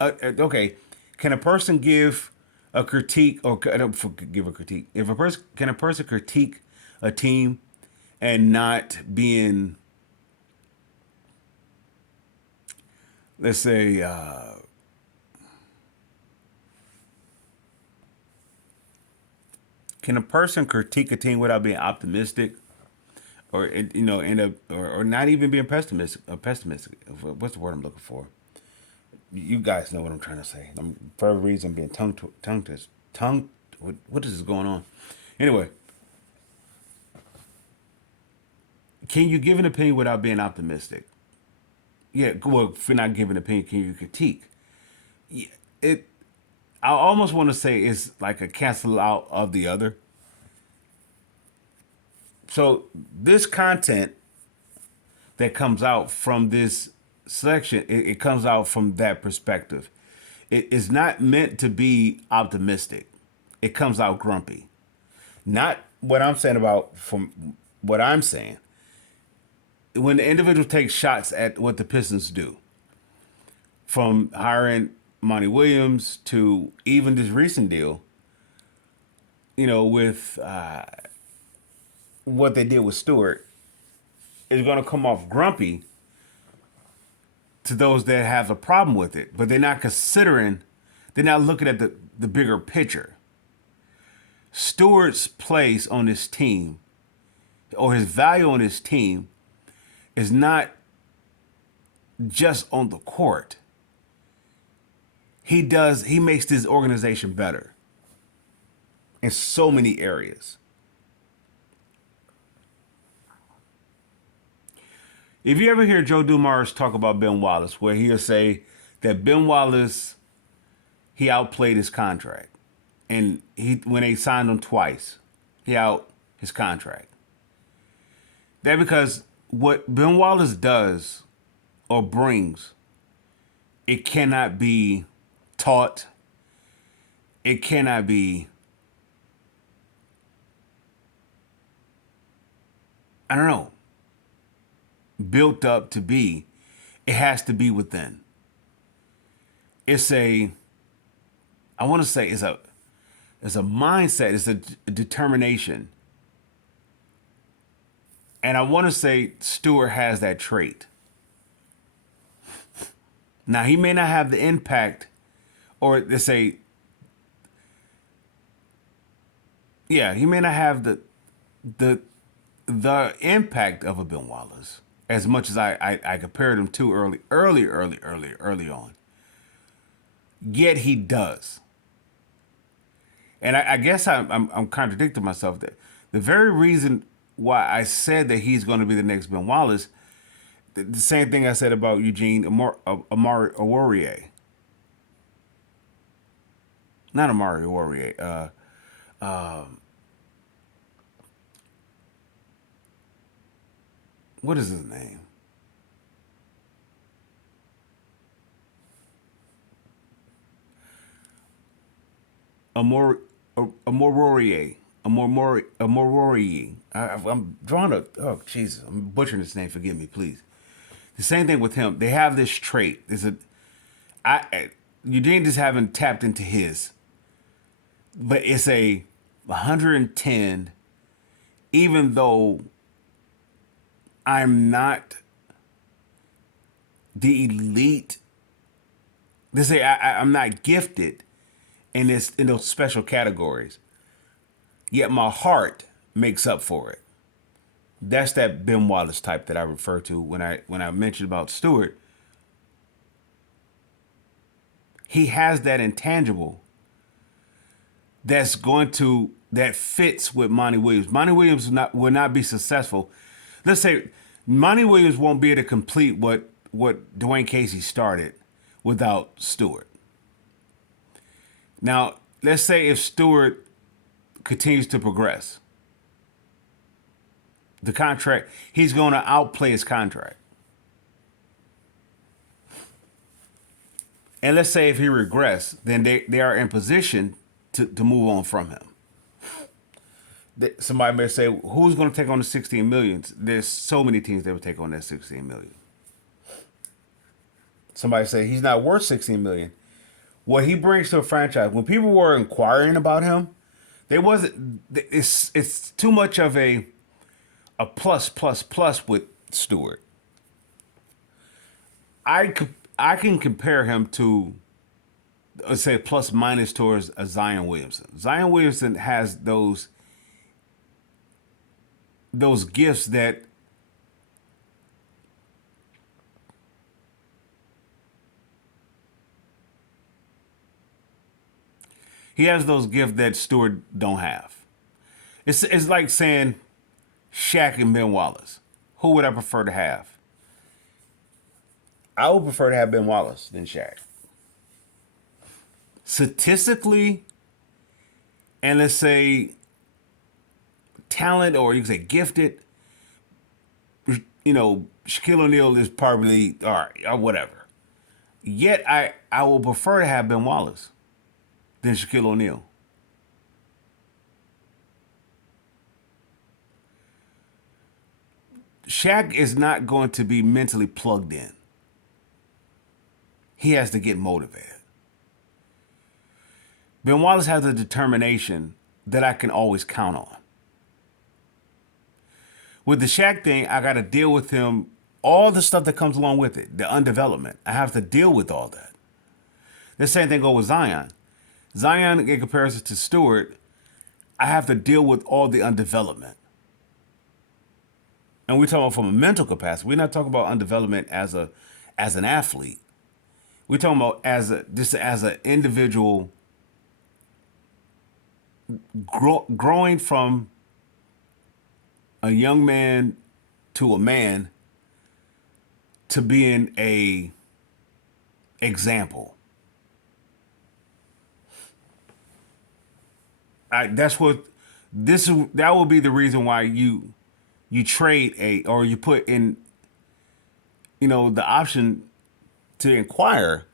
Okay, can a person give a critique or give a critique? Can a person critique a team and not being, let's say, can a person critique a team without being optimistic, or or not even being pessimistic? Pessimistic. What's the word I'm looking for? You guys know what I'm trying to say. For a reason, I'm being tongue. What is going on? Anyway, can you give an opinion without being optimistic? Yeah. Well, if you're not giving an opinion, can you critique? Yeah, it. I almost want to say it's like a cancel out of the other. So this content that comes out from this section, it comes out from that perspective. It is not meant to be optimistic. It comes out grumpy. Not what I'm saying about from what I'm saying. When the individual takes shots at what the Pistons do, from hiring Monty Williams to even this recent deal, with what they did with Stewart, is going to come off grumpy to those that have a problem with it, but they're not looking at the bigger picture. Stewart's place on this team, or his value on this team, is not just on the court. He makes this organization better in so many areas. If you ever hear Joe Dumars talk about Ben Wallace, where he'll say that Ben Wallace, he outplayed his contract. And when they signed him twice, he out his contract. That because what Ben Wallace does or brings, it cannot be taught. It cannot be, I don't know, built up to be. It has to be within. I want to say it's a mindset, it's a determination. And I want to say Stewart has that trait. Now, he may not have the impact, or they say, yeah, he may not have the impact of a Ben Wallace as much as I compared him to early on. Yet he does. And I guess I'm contradicting myself there. The very reason why I said that he's going to be the next Ben Wallace, the same thing I said about Eugene Amari Awarrior. Not Amari Awarrior. What is his name? Amorier. I'm drawing a. Oh, Jesus. I'm butchering his name. Forgive me, please. The same thing with him. They have this trait. Eugene just haven't tapped into his. But it's a 110, even though I'm not the elite. They say I'm not gifted in those special categories. Yet my heart makes up for it. That's that Ben Wallace type that I refer to when I mentioned about Stewart. He has that intangible that fits with Monty Williams. Monty Williams will not be successful. Let's say Monty Williams won't be able to complete what Dwayne Casey started without Stewart. Now, let's say if Stewart continues to progress, the contract, he's going to outplay his contract. And let's say if he regress, then they are in position to move on from him. Somebody may say, who's going to take on the 16 million? There's so many teams that would take on that 16 million. Somebody say he's not worth 16 million. What he brings to a franchise, when people were inquiring about him, it's too much of a plus with Stewart. I can compare him to let's say plus minus towards a Zion Williamson. Zion Williamson has those gifts that Stewart don't have. It's like saying Shaq and Ben Wallace. Who would I prefer to have? I would prefer to have Ben Wallace than Shaq. Statistically, and let's say talent, or you can say gifted, Shaquille O'Neal is probably all right or whatever. Yet I will prefer to have Ben Wallace than Shaquille O'Neal. Shaq is not going to be mentally plugged in. He has to get motivated. Ben Wallace has a determination that I can always count on. With the Shaq thing, I got to deal with him, all the stuff that comes along with it, the undevelopment. I have to deal with all that. The same thing goes with Zion. Zion, in comparison to Stewart, I have to deal with all the undevelopment. And we're talking about from a mental capacity. We're not talking about undevelopment as an athlete. We're talking about as an individual growing from a young man to a man to being a example. That will be the reason why you trade or you put in, the option to inquire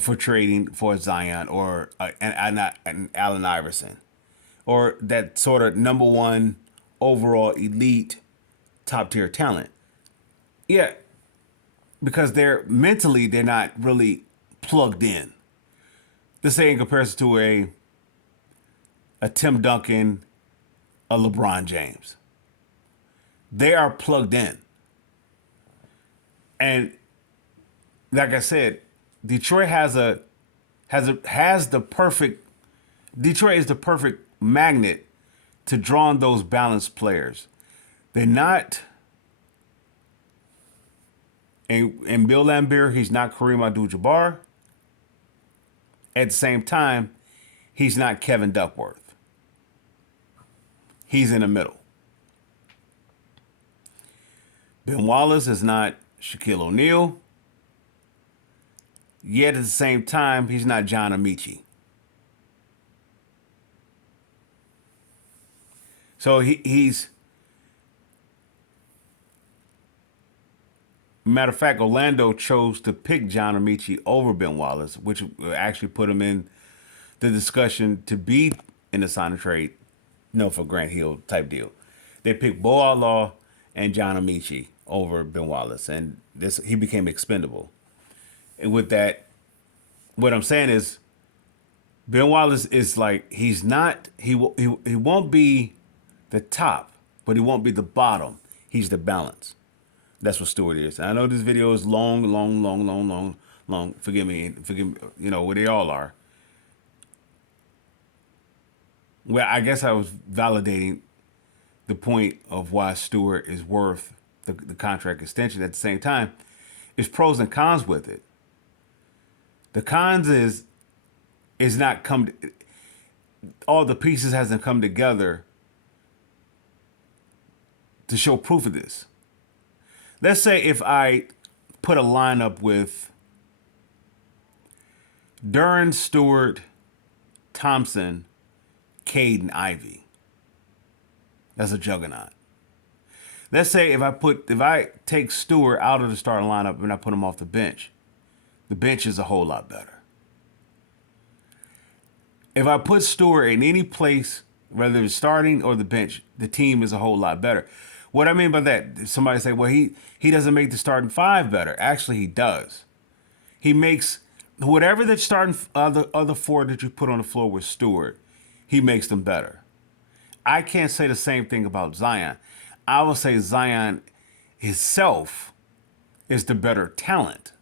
for trading for Zion or an Allen Iverson, or that sort of number one overall elite top tier talent. Yeah, because they're not really plugged in. Let's say in comparison to a Tim Duncan, a LeBron James. They are plugged in. And like I said, Detroit Detroit is the perfect magnet to draw on those balanced players. They're not, and Bill Laimbeer, he's not Kareem Abdul-Jabbar. At the same time, he's not Kevin Duckworth. He's in the middle. Ben Wallace is not Shaquille O'Neal. Yet at the same time, he's not John Amici. So he's, matter of fact, Orlando chose to pick John Amici over Ben Wallace, which actually put him in the discussion to be in the sign and trade, for Grant Hill type deal. They picked Bo Outlaw and John Amici over Ben Wallace, and he became expendable. And with that, what I'm saying is, Ben Wallace is like, he won't be the top, but he won't be the bottom. He's the balance. That's what Stewart is. And I know this video is long. Forgive me, where they all are. Well, I guess I was validating the point of why Stewart is worth the contract extension. At the same time, there's pros and cons with it. The cons is not come. All the pieces hasn't come together to show proof of this. Let's say if I put a lineup with Duren, Stewart, Thompson, Cade, and Ivy. That's a juggernaut. Let's say if I take Stewart out of the starting lineup and I put him off the bench is a whole lot better. If I put Stewart in any place, whether it's starting or the bench, the team is a whole lot better. What I mean by that, somebody say, well, he doesn't make the starting five better. Actually, he does. He makes whatever the starting other four that you put on the floor with Stewart, he makes them better. I can't say the same thing about Zion. I will say Zion himself is the better talent.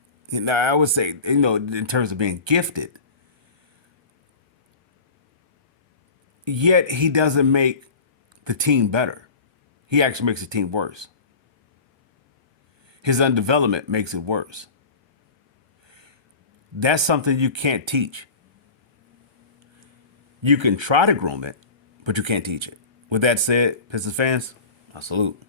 I would say, in terms of being gifted. Yet he doesn't make the team better. He actually makes the team worse. His undevelopment makes it worse. That's something you can't teach. You can try to groom it, but you can't teach it. With that said, Pistons fans, I salute.